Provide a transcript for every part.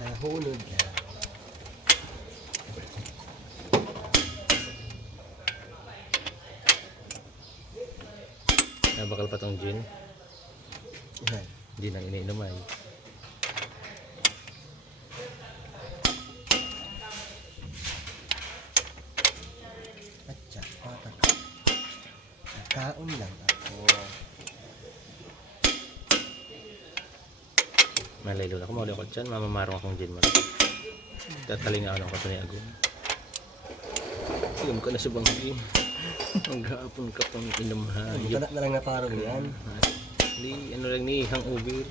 Nahulog. Bakal pa tong gin. Gin ang iniinom ay. Atcha, patak. Kaon lang ako. Malaylo na ko mauli ako dyan. Mamamarong akong gin mo. Tataling ako ng kato ni Agong. Inom ka na sa banggi. Ang gapon ka pang inom hayop. Wala na lang naparong yan. Di, ano lang ni, hang ubir.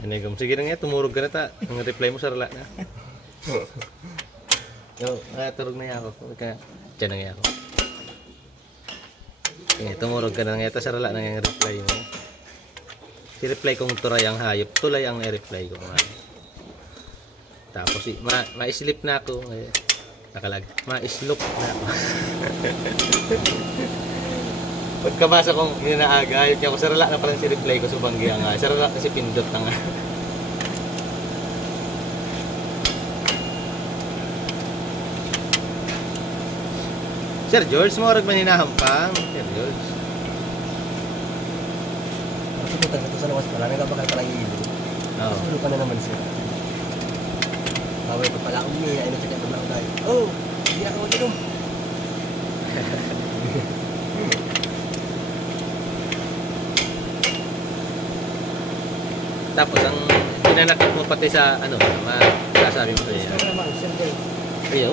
Anigam, sige na nga, tumurog ka na ta. Ang reply mo sa rala na. Yo, turog na nga ako. Diyan na nga ako. Tumurog ka na nga ta sa rala na nga reply mo. Si-reply kong turay ang hayop, tulay ang i-reply ko. Tapos ma-slip na ako. Nakalag, ma-slop na ako. Pagkabasa kong inaaga, hayop niya ako, sarala na palang si-reply ko sa banggi nga. Sarala kasi pindot na nga. Sir George, maurag man hinahampang. Sir George. Pupunta ito sa lawas pala, nagkabakal pala yung ilo. Oo. Sulo pa na naman siya. Tawag pa pala ako niya, ay nagsagat naman ako tayo. Oh, hindi ako mag-inom. Tapos ang pinanakit mo pati sa ano, sasabi mo sa'yo. Ayo.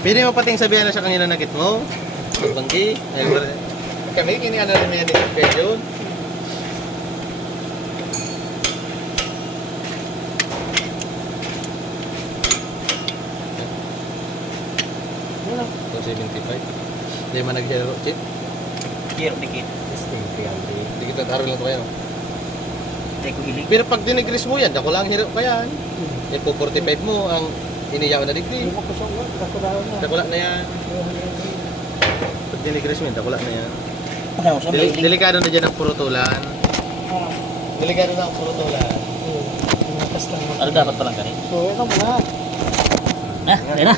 Pwede mo pating sabihan na sa kanila nakit mo. Magbanggi. Kami kini ano naman yan yung pedyo. Wala. 275. Hindi man nag-hero chip. Hero dikit. Hindi kita taro lang ito kaya. Tay ko ilig. Pero pag dinigris mo yan, dako lang hero pa yan. Yung po 45 mo, ang iniyaw na degree. Dako lang na yan. Pag dinigris mo yan, dako lang na yan. Delikado na dyan ang purutulan. Delikado na ang purutulan. Ano dapat palang kanin? Oo, ito muna. Ayun na.